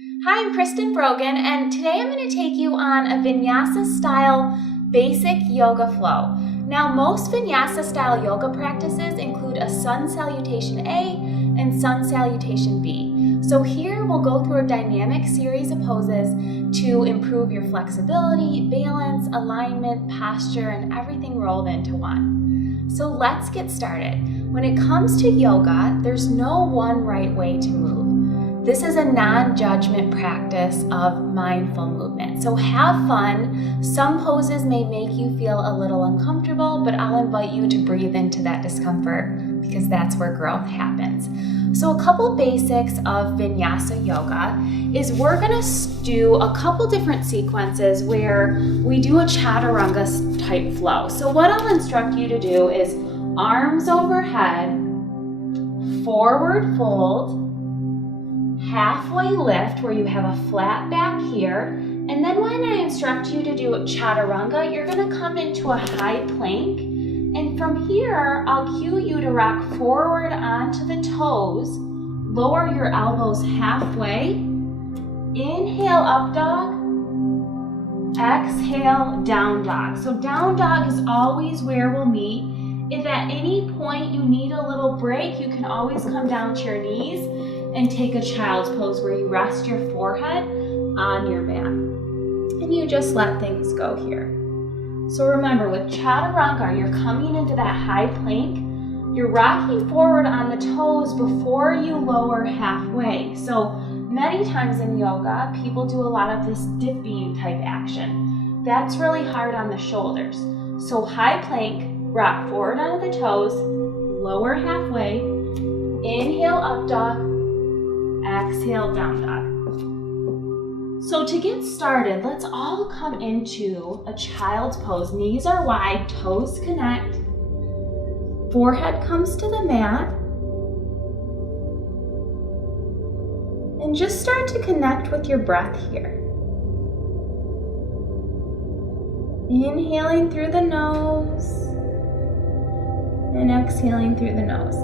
Hi, I'm Kristen Brogan, and today I'm going to take you on a Vinyasa-style basic yoga flow. Now, most Vinyasa-style yoga practices include a Sun Salutation A and Sun Salutation B. So here we'll go through a dynamic series of poses to improve your flexibility, balance, alignment, posture, and everything rolled into one. So let's get started. When it comes to yoga, there's no one right way to move. This is a non-judgment practice of mindful movement. So have fun. Some poses may make you feel a little uncomfortable, but I'll invite you to breathe into that discomfort because that's where growth happens. So a couple basics of Vinyasa yoga is we're gonna do a couple different sequences where we do a chaturanga type flow. So what I'll instruct you to do is arms overhead, forward fold, halfway lift where you have a flat back here, and then when I instruct you to do chaturanga, you're going to come into a high plank, and from here I'll cue you to rock forward onto the toes, lower your elbows halfway, inhale up dog, exhale down dog. So down dog is always where we'll meet. If at any point you need a little break, you can always come down to your knees and take a child's pose where you rest your forehead on your mat. And you just let things go here. So remember, with chaturanga, you're coming into that high plank. You're rocking forward on the toes before you lower halfway. So many times in yoga, people do a lot of this dipping type action. That's really hard on the shoulders. So high plank, rock forward onto the toes, lower halfway, inhale up dog, exhale down dog. So to get started, let's all come into a child's pose. Knees are wide, toes connect, forehead comes to the mat, and just start to connect with your breath here. Inhaling through the nose and exhaling through the nose.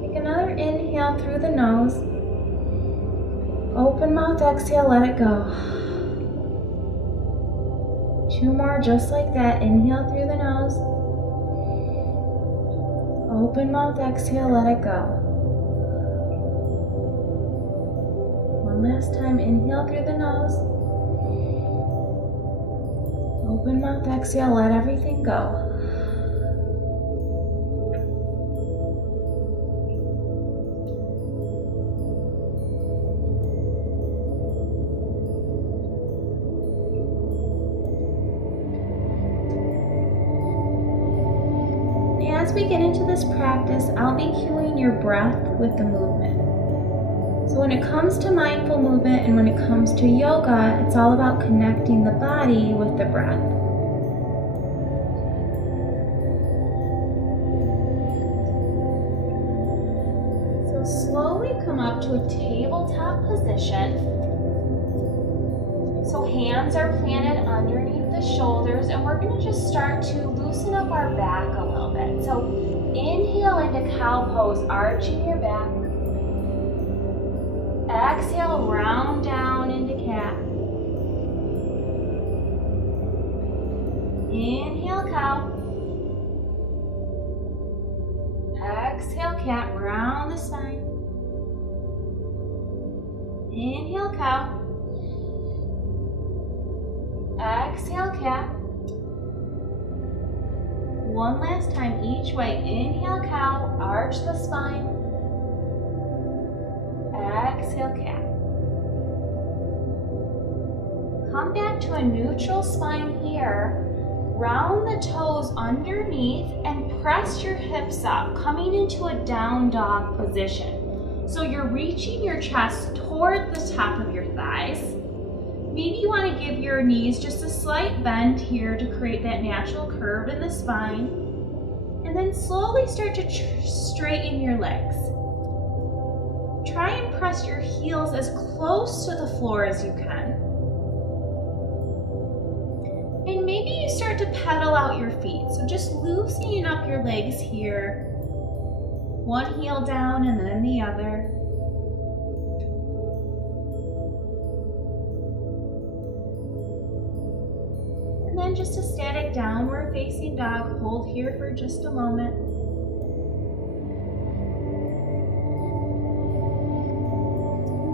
Take another inhale through the nose. Open mouth, exhale, let it go. Two more just like that. Inhale through the nose. Open mouth, exhale, let it go. One last time. Inhale through the nose. Open mouth, exhale, let everything go. As we get into this practice, I'll be cueing your breath with the movement. So when it comes to mindful movement and when it comes to yoga, it's all about connecting the body with the breath. So slowly come up to a tabletop position. So hands are planted underneath the shoulders, and we're going to just start to loosen up our back a little bit. So inhale into cow pose, arching your back. Exhale, round down into cat. Inhale, cow. Exhale, cat, round the spine. Inhale, cow. Exhale, cat. One last time each way. Inhale, cow, arch the spine. Exhale, cat. Come back to a neutral spine here. Round the toes underneath and press your hips up, coming into a down dog position. So you're reaching your chest toward the top of your thighs. Maybe you want to give your knees just a slight bend here to create that natural curve in the spine. And And then slowly start to straighten your legs. Try and press your heels as close to the floor as you can. And maybe you start to pedal out your feet. So just loosening up your legs here. One heel down and then the other. And then just a static downward facing dog. Hold here for just a moment.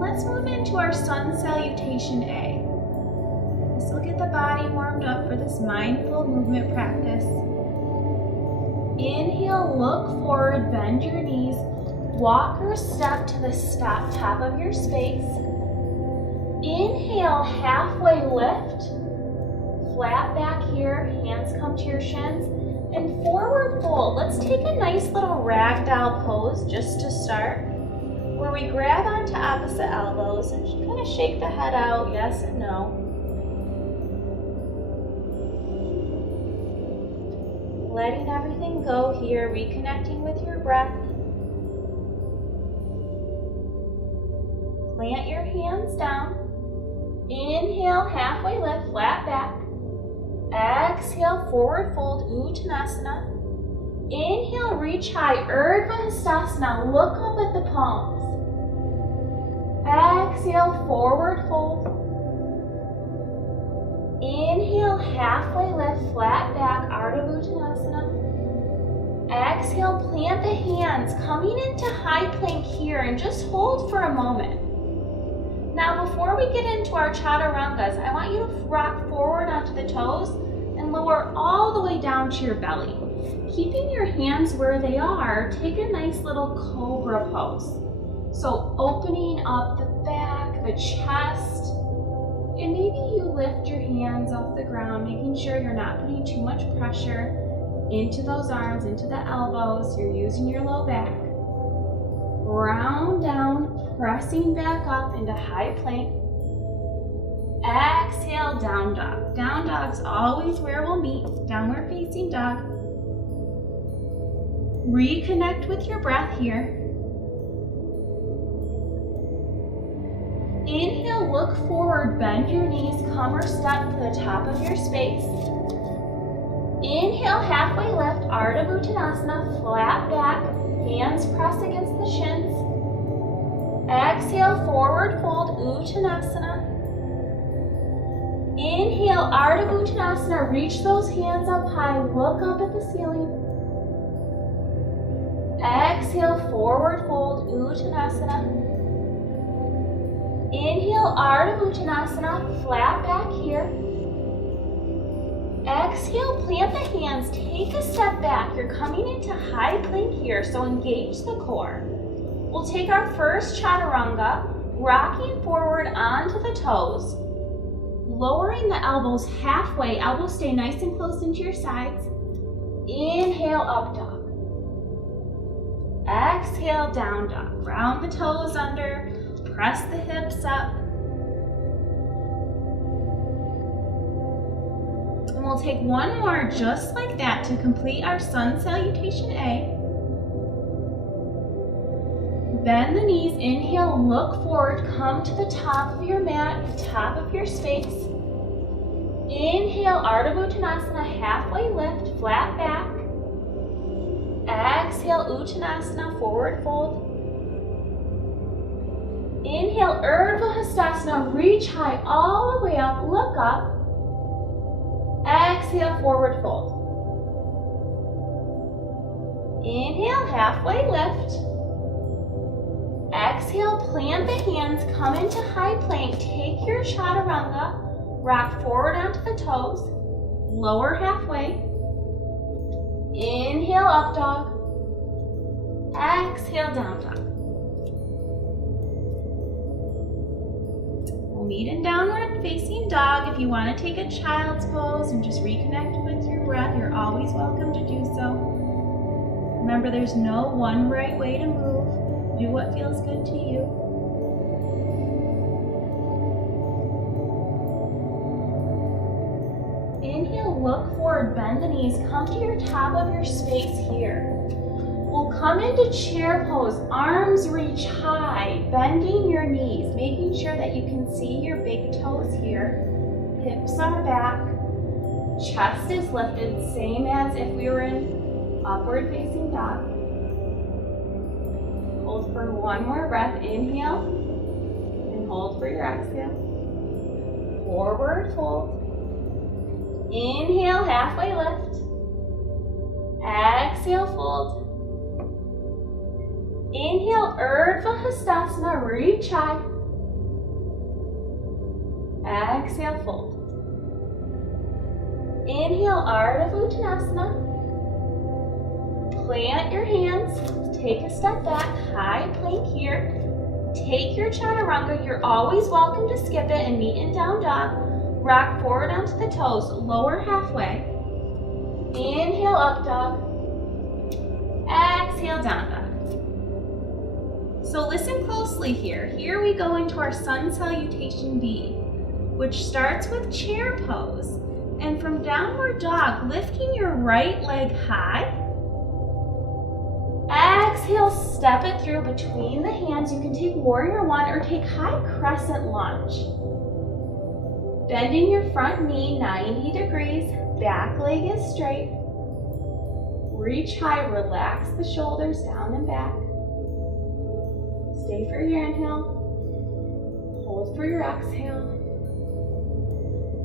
Let's move into our Sun Salutation A. This will get the body warmed up for this mindful movement practice. Inhale, look forward, bend your knees. Walk or step to the top of your space. Inhale, halfway lift. Flat back here, hands come to your shins. And forward fold. Let's take a nice little ragdoll pose just to start, where we grab onto opposite elbows and just kind of shake the head out, yes and no. Letting everything go here, reconnecting with your breath. Plant your hands down. Inhale, halfway lift, flat back. Exhale, forward fold, Uttanasana. Inhale, reach high, Urdhva-hastasana. Look up at the palms. Exhale, forward fold. Inhale, halfway lift, flat back, Ardha Uttanasana. Exhale, plant the hands, coming into high plank here, and just hold for a moment. Now, before we get into our chaturangas, I want you to rock forward onto the toes and lower all the way down to your belly. Keeping your hands where they are, take a nice little cobra pose. So opening up the back, the chest, and maybe you lift your hands off the ground, making sure you're not putting too much pressure into those arms, into the elbows. You're using your low back. Round down, pressing back up into high plank. Exhale, down dog. Down dog's always where we'll meet. Downward facing dog. Reconnect with your breath here. Inhale, look forward, bend your knees, come or step to the top of your space. Inhale, halfway lift, Ardha Uttanasana, flat back, hands press against the shins. Exhale, forward fold, Uttanasana. Inhale, Ardha Uttanasana, reach those hands up high, look up at the ceiling. Exhale, forward fold, Uttanasana. Inhale, Ardha Uttanasana, flat back here. Exhale, plant the hands, take a step back. You're coming into high plank here, so engage the core. We'll take our first chaturanga, rocking forward onto the toes, lowering the elbows halfway. Elbows stay nice and close into your sides. Inhale, up dog. Exhale, down dog. Round the toes under, press the hips up. And we'll take one more just like that to complete our Sun Salutation A. Bend the knees, inhale, look forward, come to the top of your mat, the top of your space. Inhale, Ardha Uttanasana, halfway lift, flat back. Exhale, Uttanasana, forward fold. Inhale, Urdhva-hastasana, reach high all the way up, look up. Exhale, forward fold. Inhale, halfway lift. Exhale, plant the hands, come into high plank, take your chaturanga, rock forward onto the toes, lower halfway. Inhale, up dog. Exhale, down dog. We'll meet in downward facing dog. If you want to take a child's pose and just reconnect with your breath, you're always welcome to do so. Remember, there's no one right way to move. Do what feels good to you. Inhale, look forward, bend the knees, come to your top of your space here. We'll come into chair pose, arms reach high, bending your knees, making sure that you can see your big toes here. Hips are back, chest is lifted, same as if we were in upward facing dog. Hold for one more breath, inhale, and hold for your exhale. Forward fold. Inhale, halfway lift. Exhale, fold. Inhale, Urdhva Hastasana, reach high. Exhale, fold. Inhale, Ardha Uttanasana. Plant your hands, take a step back, high plank here. Take your chaturanga, you're always welcome to skip it and meet in down dog. Rock forward onto the toes, lower halfway. Inhale, up dog. Exhale, down dog. So listen closely here. Here we go into our Sun Salutation B, which starts with chair pose. And from downward dog, lifting your right leg high. Exhale, step it through between the hands. You can take warrior one or take high crescent lunge. Bending your front knee 90 degrees, back leg is straight. Reach high, relax the shoulders down and back. Stay for your inhale. Hold for your exhale.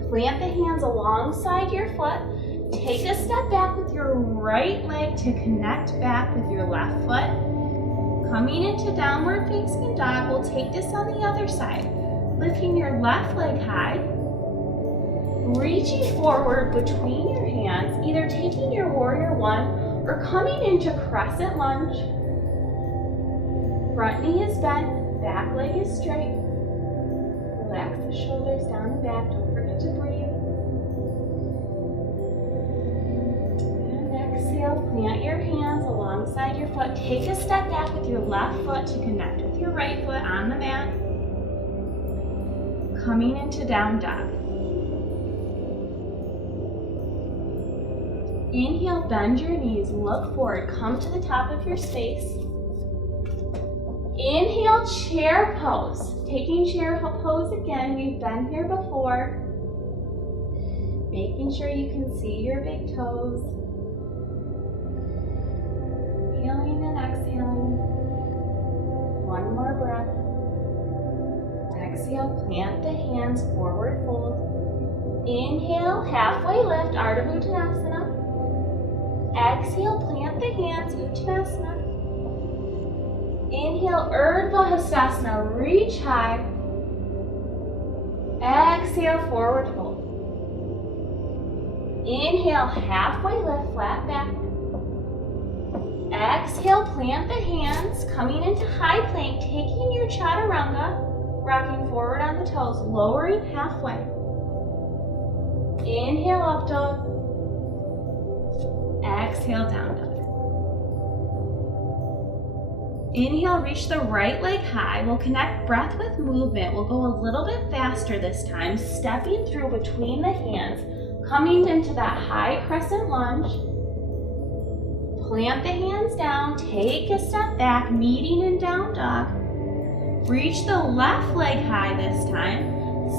Plant the hands alongside your foot. Take a step back with your right leg to connect back with your left foot. Coming into downward facing dog, we'll take this on the other side. Lifting your left leg high. Reaching forward between your hands, either taking your warrior one or coming into crescent lunge. Front knee is bent, back leg is straight. Relax the shoulders down and back, don't forget to breathe. Exhale, plant your hands alongside your foot. Take a step back with your left foot to connect with your right foot on the mat. Coming into down dog. Inhale, bend your knees, look forward, come to the top of your space. Inhale, chair pose. Taking chair pose again, we've been here before. Making sure you can see your big toes. Inhaling and exhaling. One more breath. Exhale, plant the hands, forward fold. Inhale, halfway lift, Ardha Uttanasana. Exhale, plant the hands, Uttanasana. Inhale, Urdhva Hastasana, reach high. Exhale, forward fold. Inhale, halfway lift, flat back. Exhale, plant the hands, coming into high plank, taking your chaturanga, rocking forward on the toes, lowering halfway. Inhale, up dog. Exhale, down dog. Inhale, reach the right leg high. We'll connect breath with movement. We'll go a little bit faster this time, stepping through between the hands, coming into that high crescent lunge. Plant the hands down, take a step back, meeting in down dog. Reach the left leg high this time.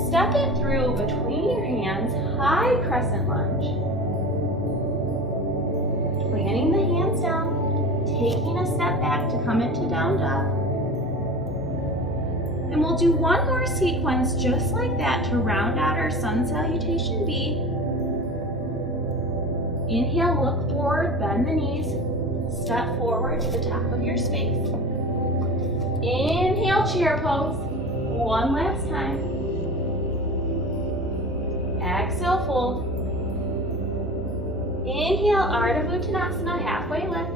Step it through between your hands, high crescent lunge. Planting the hands down, taking a step back to come into down dog. And we'll do one more sequence just like that to round out our Sun Salutation B. Inhale, look forward, bend the knees, step forward to the top of your space. Inhale, chair pose, one last time. Exhale, fold. Inhale, Ardha Uttanasana, halfway lift.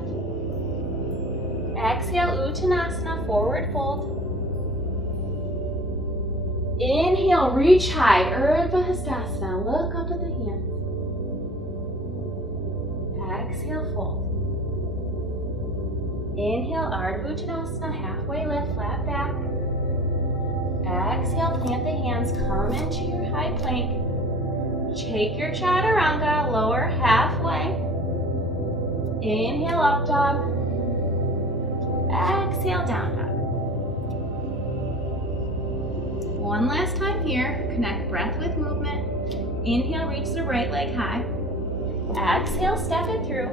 Exhale, Uttanasana, forward fold. Inhale, reach high, Urdhva Hastasana, look up at the hands. Exhale, fold. Inhale, Ardha Uttanasana, halfway lift, flat back. Exhale, plant the hands, come into your high plank. Take your chaturanga, lower halfway. Inhale, up dog. Exhale, down dog. One last time here. Connect breath with movement. Inhale, reach the right leg high. Exhale, step it through.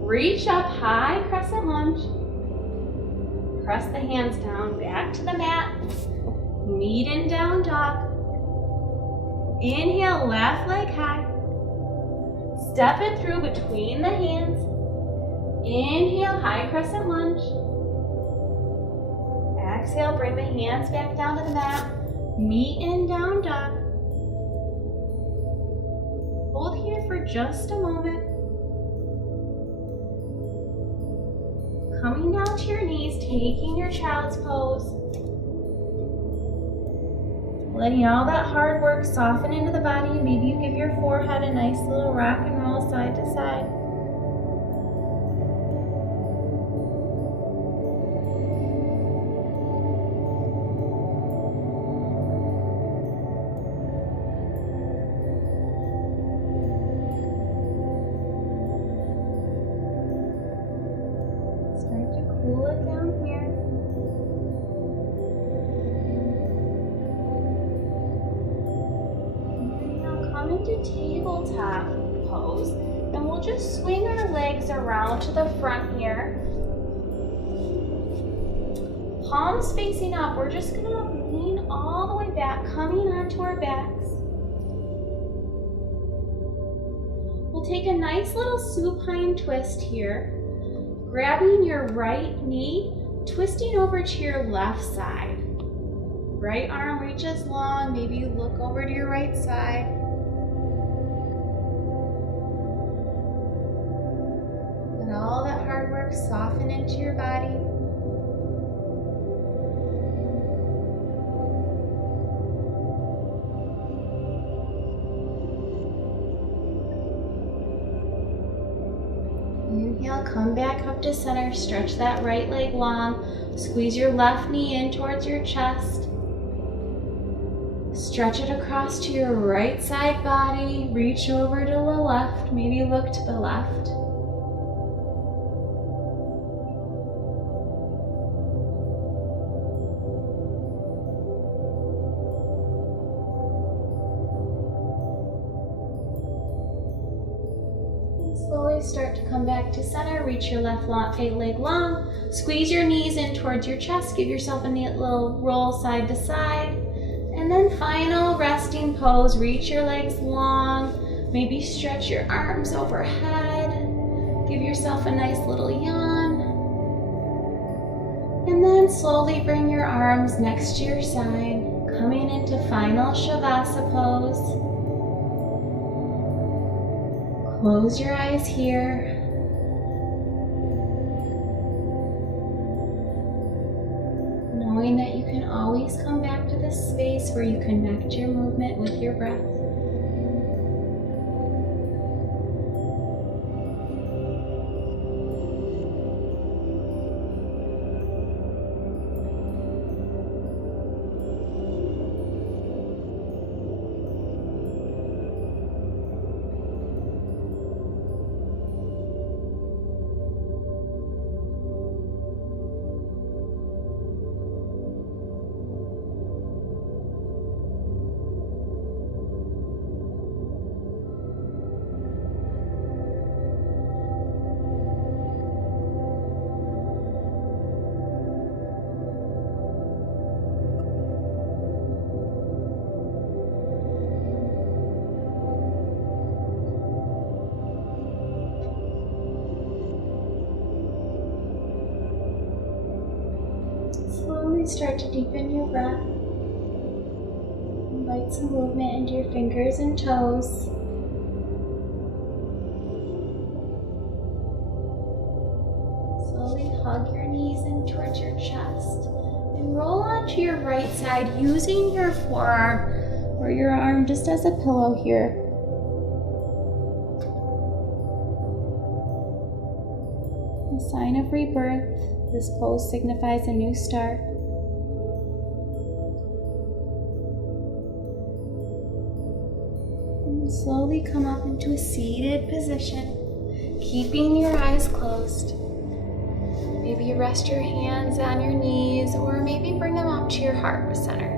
Reach up high, crescent lunge. Press the hands down, back to the mat. Meet in down dog. Inhale, left leg high. Step it through between the hands. Inhale, high crescent lunge. Exhale, bring the hands back down to the mat. Meet in down dog. Hold here for just a moment. Coming down to your knees, taking your child's pose. Letting all that hard work soften into the body. Maybe you give your forehead a nice little rock and roll side to side. Start to cool it down here. Into tabletop pose, and we'll just swing our legs around to the front here. Palms facing up. We're just going to lean all the way back, coming onto our backs. We'll take a nice little supine twist here, grabbing your right knee, twisting over to your left side. Right arm reaches long, maybe you look over to your right side. All that hard work soften into your body. Inhale, come back up to center. Stretch that right leg long. Squeeze your left knee in towards your chest. Stretch it across to your right side body. Reach over to the left. Maybe look to the left. Slowly start to come back to center. Reach your left leg long. Squeeze your knees in towards your chest. Give yourself a neat little roll side to side. And then final resting pose. Reach your legs long. Maybe stretch your arms overhead. Give yourself a nice little yawn. And then slowly bring your arms next to your side. Coming into final Shavasana pose. Close your eyes here. Knowing that you can always come back to this space where you connect your movement with your breath. Slowly start to deepen your breath. Invite some movement into your fingers and toes. Slowly hug your knees in towards your chest and roll onto your right side using your forearm or your arm just as a pillow here. A sign of rebirth. This pose signifies a new start. slowly come up into a seated position, keeping your eyes closed. Maybe you rest your hands on your knees, or maybe bring them up to your heart center.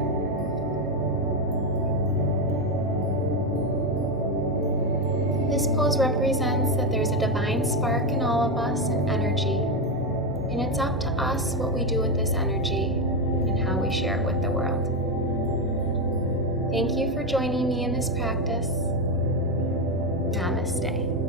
This pose represents that there's a divine spark in all of us, an energy, and it's up to us what we do with this energy and how we share it with the world. Thank you for joining me in this practice. Namaste.